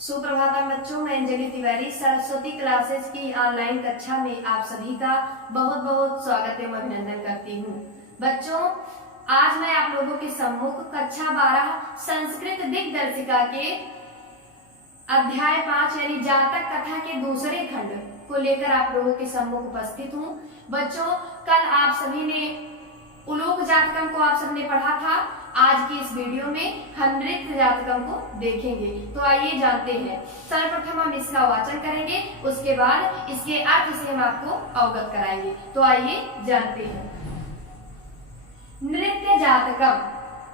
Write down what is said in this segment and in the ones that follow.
सुप्रभातम बच्चों, मैं अंजलि तिवारी सरस्वती क्लासेस की ऑनलाइन कक्षा में आप सभी का बहुत बहुत स्वागत एवं अभिनंदन करती हूँ। बच्चों, आज मैं आप लोगों के सम्मुख कक्षा 12 संस्कृत दिग्दर्शिका के अध्याय 5 यानी जातक कथा के दूसरे खंड को लेकर आप लोगों के सम्मुख उपस्थित हूँ। बच्चों, कल आप सभी ने उलोक जातकम को आप सबने पढ़ा था। आज की इस वीडियो में हम नृत्य जातकम को देखेंगे। तो आइए जानते हैं। सर्वप्रथम हम इसका वाचन करेंगे, उसके बाद इसके अर्थ से हम आपको अवगत कराएंगे। तो आइए जानते हैं। नृत्य जातकम।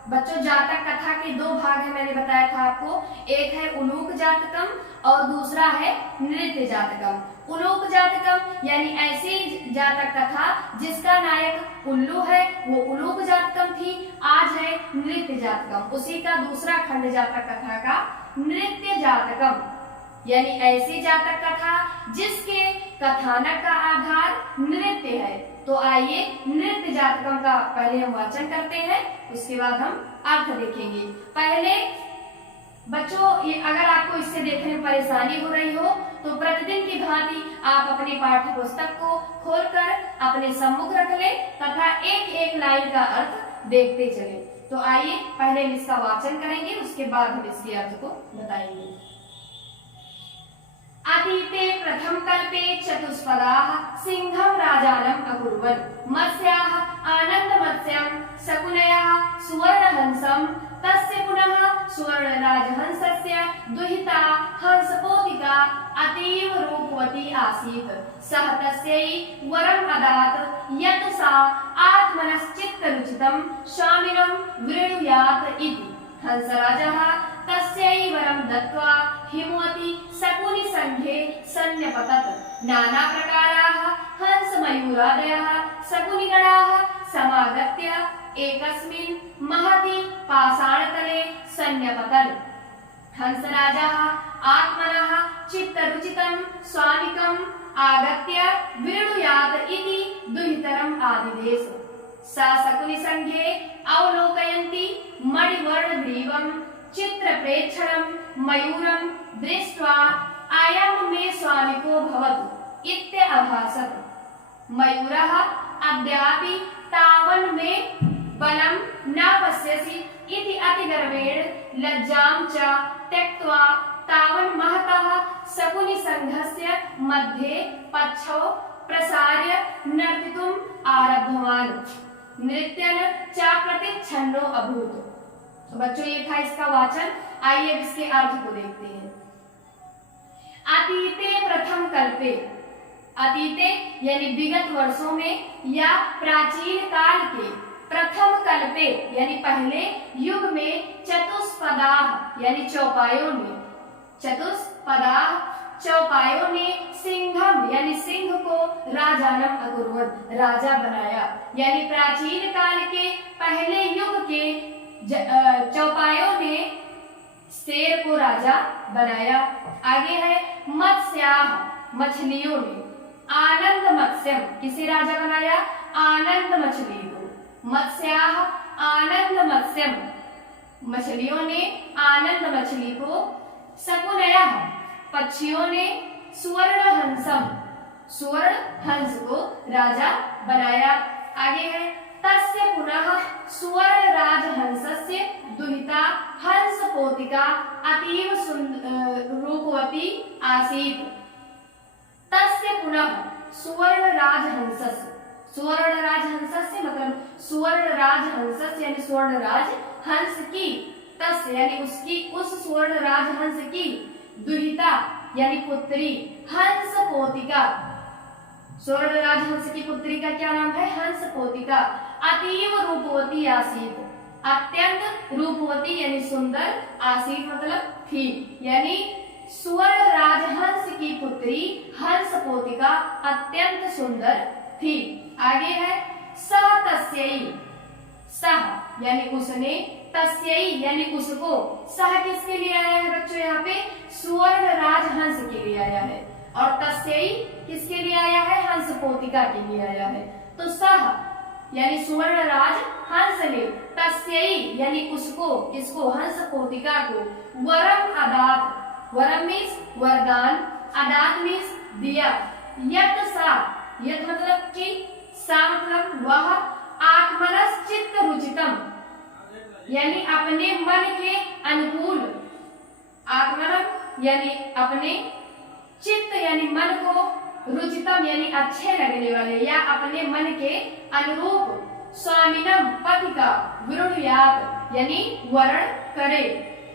बच्चों, जातक कथा के दो भाग है, मैंने बताया था आपको। एक है उलूक जातकम और दूसरा है नृत्य जातकम। उलूक जातकम यानी ऐसी जातक कथा जिसका नायक उल्लू है, वो उलूक जातकम थी। आज है नृत्य जातकम, उसी का दूसरा खंड जातक कथा का नृत्य जातकम यानी ऐसी जातक कथा जिसके कथानक का आधार नृत्य है। तो आइए नृत्य जातकम का पहले हम वाचन करते हैं, उसके बाद हम अर्थ देखेंगे। पहले बच्चों, ये अगर आपको इससे देखने में परेशानी हो रही हो तो प्रतिदिन की भांति आप अपनी पाठ्य पुस्तक को खोलकर अपने सम्मुख रख लें तथा एक एक लाइन का अर्थ देखते चलें। तो आइए पहले हम इसका वाचन करेंगे, उसके बाद हम इसके अर्थ को बताएंगे। अतीते प्रथम कल्पे चतुष्पदाः सिंहं राजानम् अकुर्वन् मत्स्याः आनन्दमत्स्यं शकुनयः सुवर्णहंसं तस्य पुनः सुवर्णराजहंसस्य दुहिता हंसपोतिका अतीव रूपवती आसीत्। सः तस्यै वरम् अदात् यत् सा आत्मनश्चित्तरुचितं स्वामिनं वृणुयात् इति। हंसराजः तस्यै वरं दत्त्वा हिमवती शकुनि संघे सन्न्यपतत्। नाना प्रकाराः हंसमयूरादयः शकुनिगणाः समागत्य एकस्मिन् महति पाषाणतले सन्न्यपतन्। हंसराजः आत्मनः चित्तरुचितं स्वामिकम् आगत्य वृणुयात् इति दुहितरम् आदिदेश। सा शकुनिसंघे अवलोकयन्ती मणिवर्णग्रीवं चित्रप्रेक्षणं मयूरं दृष्ट्वा अयं मे स्वामिको भवतु इत्यभाषत। मयूरः अद्यापि तावन् मे बलं न पश्यसि इति अतिगर्वेण लज्जां च त्यक्त्वा तावन् महतः शकुनिसंघस्य मध्ये पक्षौ प्रसार्य नर्तितुम् आरब्धवान्। नृत्यन च प्रतिच्छन्नो अभूत्। तो बच्चों, ये था इसका वाचन। आइए अब इसके अर्थ को देखते हैं। अतीते प्रथम कल्पे। अतीते यानी विगत वर्षों में या प्राचीन काल के, प्रथम कल्पे यानी पहले युग में, चतुष्पदाः यानी चौपायों ने, चतुष्पदाः चौपायों ने सिंहम यानी सिंह को राजानम अकुर्वन् राजा बनाया। यानी प्राचीन काल के पहले युग के चौपायों ने शेर को राजा बनाया। आगे है मत्स्याः मछलियों ने, आनंद मत्स्यम किसे राजा बनाया? आनंद मछली को। मत्स्याः आनंद मत्स्यम मछलियों ने आनंद मछली को। शकुनयः पक्षियों ने सुवर्ण हंसम सुवर्ण हंस को राजा बनाया। आगे है तस्य पुनः सुवर्ण राजहंसस्य दुहिता हंस पोतिका अतीव रूपवती आसीत्। तस्य पुनः सुवर्ण राजहंसस्य, सुवर्ण राजहंसस्य मतलब सुवर्ण राजहंसस्य यानी स्वर्ण राजहंस की, तस्य यानी उसकी, उस स्वर्ण राजहंस की दुहिता यानी पुत्री, हंस पोतिका, स्वर्ण राजहंस की पुत्री का क्या नाम है? हंस पोतिका। अतीव रूपवती आसीत, अत्यंत रूपवती यानी सुंदर, आसीत मतलब थी, यानी स्वर्ण राजहंस की पुत्री हंस पोतिका अत्यंत सुंदर थी। आगे है सह तस्यै, सह यानी उसने, तस्यै यानी उसको। सह किसके लिए आया है बच्चों? यहाँ पे सुवर्ण राजहंस के लिए आया है, और तस्यै किसके लिए आया है? हंस पोतिका के लिए आया है। तो सह यानी सुवर्ण राज हंस ने तस्यै यानी उसको, किसको? हंस पोतिका को वरम अदात, वरम वरदान, अदात मीन्स दिया, यत सा, यत मतलब कि, सा मतलब वह, आत्मनस चित्त रुचितम यानी अपने मन के अनुकूल, आत्मन यानी अपने, चित्त यानी मन को, रुचितम यानी अच्छे लगने वाले या अपने मन के अनुरूप, स्वामिनम पति का, विरुणुयात यानी वरण करे,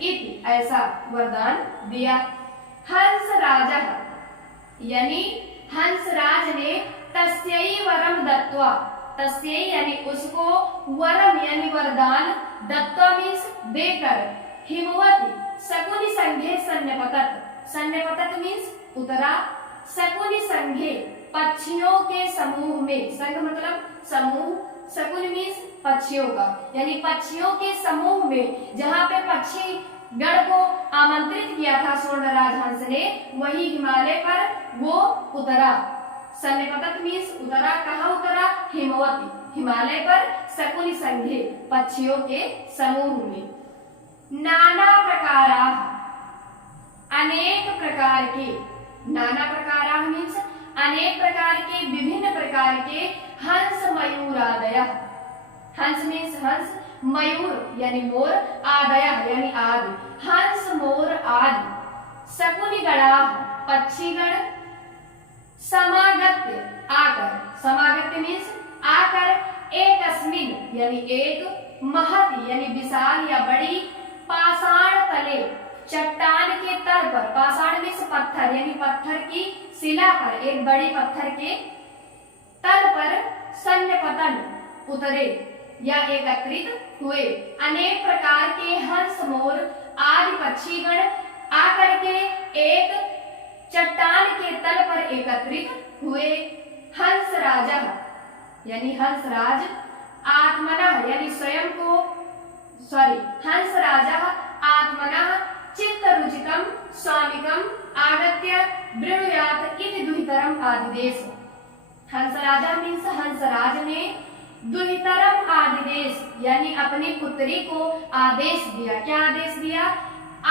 इति ऐसा वरदान दिया। हंस राजा यानी हंसराज ने तस्यै वरम दत्वा, तस्यै यानी उसको, वरम यानी वरदान, दत्वा मीन्स देकर, हिमवती शकुनि संघे सन्निपतत, सन्निपतत मीन्स उतरा, शकुनि संघे पक्षियों के समूह में, संघ मतलब समूह, शकुन मीन्स पक्षियों का, यानी पक्षियों के समूह में, जहाँ पे पक्षी गण को आमंत्रित किया था स्वर्ण राजहंस ने, वही हिमालय पर वो उतरा। सन्निपतत मीन्स उतरा, कहाँ उतरा? हिमवती, हिमालय पर, शकुनि संघे पक्षियों के समूह में। नाना प्रकारा, अनेक प्रकार के, नाना प्रकारा मीन्स अनेक प्रकार के, विभिन्न प्रकार के, हंस मयूरादय, हंस मीन्स हंस, मयूर यानी मोर, आदय यानी आदि, हंस मोर आदि, शकुनि गणा पक्षीगण, समागत्य आकर, समागत्य मीन्स आकर, एकस्मिन यानी एक, महति यानी विशाल या बड़ी, पाषाण तले चट्टान के तल पर, पाषाण मीन्स पत्थर यानी पत्थर की शिला पर, एक बड़ी पत्थर के तल पर, सन्निपतन उतरे या एकत्रित हुए, अनेक प्रकार के हंस मोर आदि पक्षीगण आकर के एक चट्टान के तल पर एकत्रित हुए। हंस राजा यानी हंसराज, आत्मना यानी स्वयं को, हंस राजा आत्मना चित्त रुचितम स्वामिकम आगत्य वृणुयात इति दुहितरम आदिदेश। हंस राजा मीन्स हंसराज ने दुहितरम आदिदेश यानी अपनी पुत्री को आदेश दिया। क्या आदेश दिया?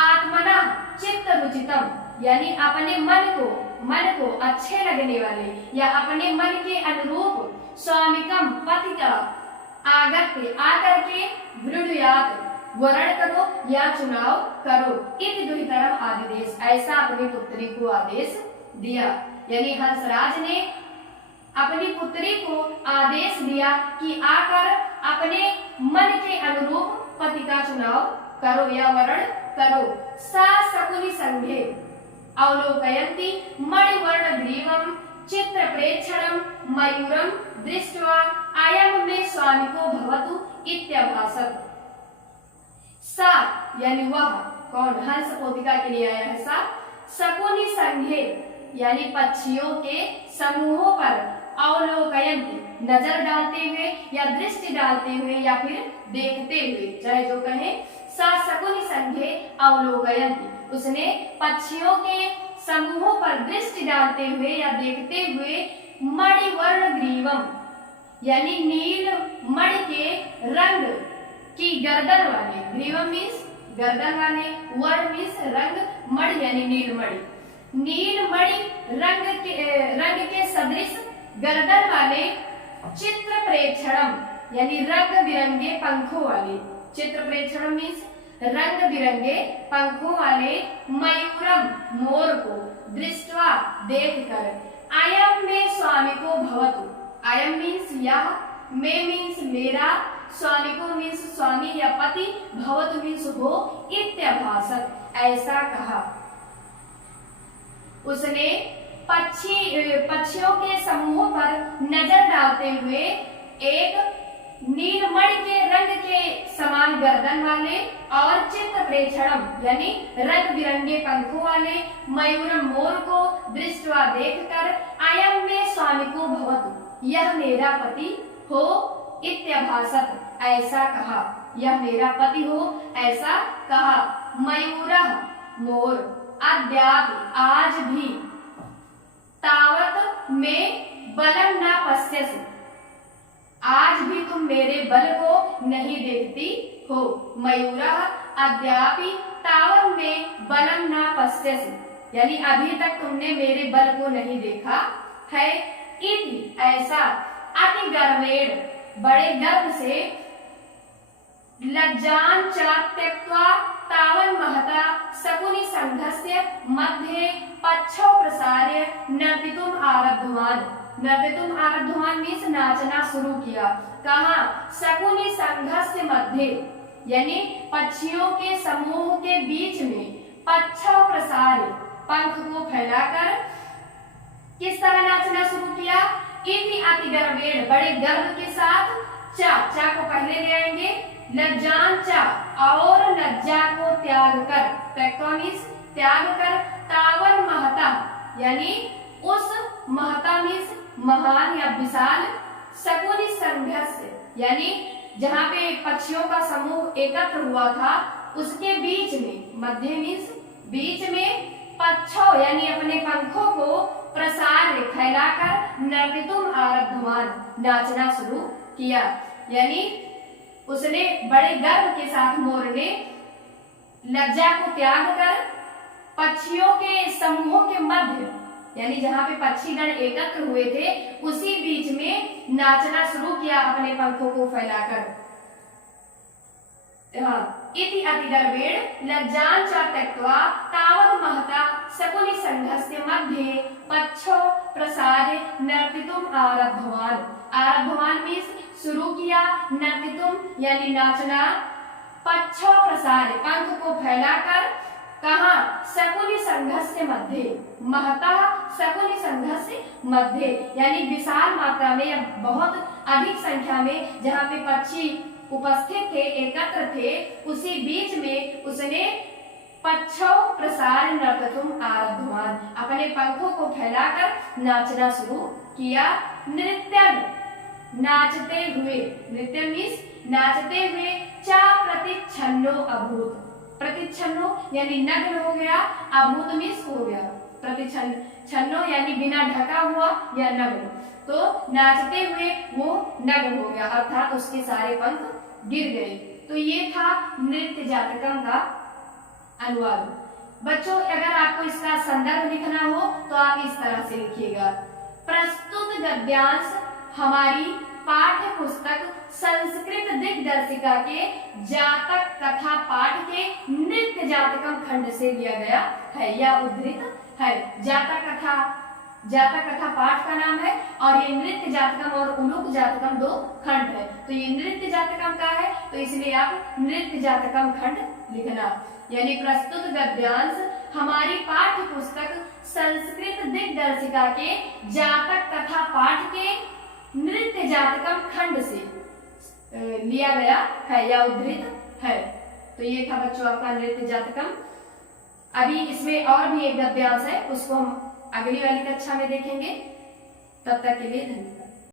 आत्मना चित्त रुचितम यानी अपने मन को अच्छे लगने वाले या अपने मन के अनुरूप, स्वामिकम पति का, आगत्य आकर के, वृणुयात वरण करो या चुनाव करो, इति दुहितरम आदिदेश ऐसा अपनी पुत्री को आदेश दिया। यानी हंसराज ने अपनी पुत्री को आदेश दिया कि आकर अपने मन के अनुरूप पति का चुनाव करो या वरण करो। सा शकुनि संघे अवलोकयन्ति मणिवर्ण ग्रीवम चित्र प्रेक्षणम मयूरम दृष्ट्वा अयम मे स्वामिको भवतु इत्यभासत। सा यानी वह, कौन? हंस पोतिका के लिए आया है सा। शकुनि संघे यानी पक्षियों के समूहों पर, अवलोकयन्ति नजर डालते हुए या दृष्टि डालते हुए या फिर देखते हुए, चाहे जो कहे। सा शकुनि संघे अवलोकयन्ति उसने पक्षियों के समूहों पर दृष्टि डालते हुए या देखते हुए, मणिवर्ण ग्रीवम यानी नील मणि के रंग की गर्दन वाले, ग्रीवम मीन्स गर्दन वाले, वर्ण मीन्स रंग, मणि यानी नीलमणि, नीलमणि रंग के सदृश गर्दन वाले, चित्र प्रेक्षणम यानी रंग बिरंगे पंखों वाले, चित्र प्रेक्षणम मीन्स रंग बिरंगे पंखों वाले, मयूरम मोर को, दृष्टवा देखकर, अयम में स्वामी को भवतु, अयम मीन्स यह, में मीन्स मेरा, स्वामी को मीन्स स्वामी या पति, भवतु मीन्स हो, इत्यभासत ऐसा कहा। उसने पक्षियों के समूह पर नजर डालते हुए एक नीलमणि के रंग के समान गर्दन वाले और चित्र प्रेक्षणम यानी रंग बिरंगे पंखों वाले, मयूरम मोर को, दृष्टवा देखकर, अयम में स्वामी को भवतु यह मेरा पति हो, इत्यभासत ऐसा कहा, यह मेरा पति हो ऐसा कहा। मयूरः मोर, अद्यापि आज भी, तावत में बलम न पश्यसि आज भी तुम मेरे बल को नहीं देखती हो। मयूरः अद्यापि तावत में बलम न पश्यसि यानी अभी तक तुमने मेरे बल को नहीं देखा है। इति ऐसा, अति गर्वेण बड़े गर्व से, लज्जां च त्यक्त्वा तावन् महता शकुनि संघस्य मध्ये पक्षौ प्रसार्य नर्तितुम् आरब्धवान्। नर्तितुम् आरब्धवान् मीन्स नाचना शुरू किया। कहा? शकुनि संघस्य मध्य, यानी पक्षियों के समूह के बीच में, पक्षौ प्रसार्य पंख को फैलाकर किस तरह नाचना शुरू किया? इति अति गर्वेण बड़े गर्व के साथ, चा को पहले ले आएंगे, लज्जां चा और लज्जा को त्याग कर, टेक्टोनिस त्याग कर, तावन महता यानी उस महता मीन्स महान या विशाल, शकुनि संघस्य यानी जहाँ पे पक्षियों का समूह एकत्र हुआ था उसके बीच में, मध्य मीन्स बीच में, पक्षों यानी अपने पंखों को प्रसार फैलाकर नर्तितुम् आरब्धवान् नाचना शुरू किया। यानी उसने बड़े गर्व के साथ मोर ने लज्जा को त्याग कर पक्षियों के समूहों के मध्य यानी जहाँ पे पक्षीगण एकत्र हुए थे उसी बीच में नाचना शुरू किया अपने पंखों को फैलाकर। इति अतिगर्वेण लज्जां च त्यक्त्वा तावत् महता शकुनि संघस्य मध्ये पक्षौ प्रसार्य नर्तितुम् आरब्धवान्। आरब्धवान् मीन्स शुरू किया, नर्तितुम् यानी नाचना, पक्षौ प्रसार्य पंख को फैलाकर, कहा? शकुनि संघस्य मध्य, महता शकुनि संघस्य मध्य यानी विशाल मात्रा में या बहुत अधिक संख्या में जहाँ पे पक्षी उपस्थित थे, एकत्र थे, उसी बीच में उसने पक्षौ प्रसार नर्ततुम् आरब्धवान् अपने पंखों को फैलाकर नाचना शुरू किया। नृत्यं नाचते हुए, नृत्य मीन्स नाचते हुए, चा प्रतिच्छन्नो अभूत, प्रतिच्छन्नो यानी नग्न हो गया, अभूत मीन्स हो गया, प्रतिच्छन्नो यानी बिना ढका हुआ या नग्न, तो नाचते हुए वो नग्न हो गया अर्थात उसके सारे पंख गिर गए। तो ये था नृत्य जातकम का अनुवाद। बच्चों अगर आपको इसका संदर्भ लिखना हो तो आप इस तरह से लिखिएगा। प्रस्तुत गद्यांश हमारी पाठ्य पुस्तक संस्कृत दिग्दर्शिका के जातक कथा पाठ के नृत्य जातकम खंड से लिया गया है या उद्धृत है। जातक कथा पाठ का नाम है और ये नृत्य जातकम और उलूक जातकम दो खंड है। तो ये नृत्य जातकम का है तो इसलिए आप नृत्य जातकम खंड लिखना। यानी प्रस्तुत गद्यांश हमारी पाठ्य पुस्तक संस्कृत दिग्दर्शिका के जातक कथा पाठ के नृत्य जातकम खंड से लिया गया है या उद्धृत है। तो ये था बच्चों आपका नृत्य जातकम। अभी इसमें और भी एक गद्यांश है, उसको हम अगली वाली कक्षा में देखेंगे। तब तक के लिए धन्यवाद।